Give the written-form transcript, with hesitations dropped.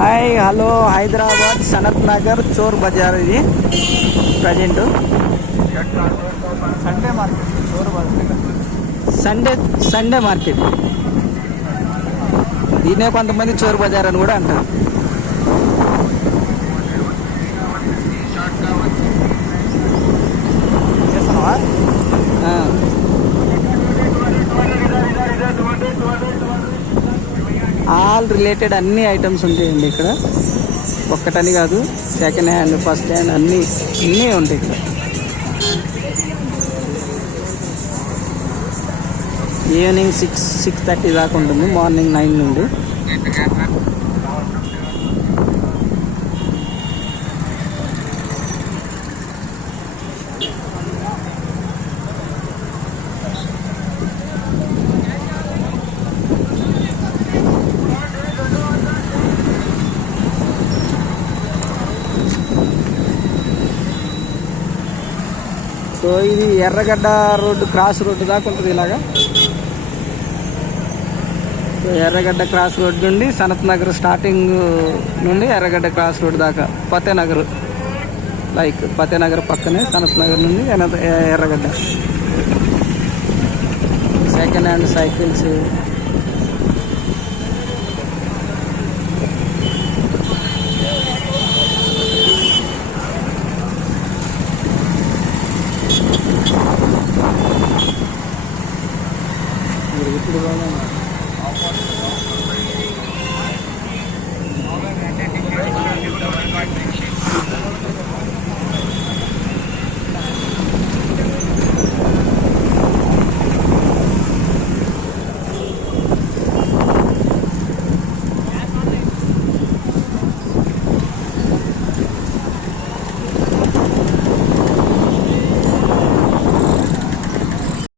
Hi hello Hyderabad Sanath Nagar చోర్ బజార్ ఇది present Sunday market చోర్ Bazar Sunday market దీన్నే కొంతమంది చోర్ బజార్ అని కూడా అంటారు. ఆల్ రిలేటెడ్ అన్ని ఐటమ్స్ ఉంటాయండి ఇక్కడ. ఒక్కటని కాదు, సెకండ్ హ్యాండ్ ఫస్ట్ హ్యాండ్ అన్నీ ఉంటాయి ఇక్కడ. ఈవినింగ్ 6:30 దాకా ఉంటుంది, మార్నింగ్ 9 నుండి. సో ఇది ఎర్రగడ్డ రోడ్డు క్రాస్ రోడ్డు దాకా ఉంటుంది ఇలాగా. సో ఎర్రగడ్డ క్రాస్ రోడ్డు నుండి సనత్ నగర్ స్టార్టింగ్ నుండి ఎర్రగడ్డ క్రాస్ రోడ్డు దాకా ఫతేనగర్, లైక్ ఫతేనగర్ పక్కనే సనత్ నగర్ నుండి ఎర్రగడ్డ. Second hand cycles,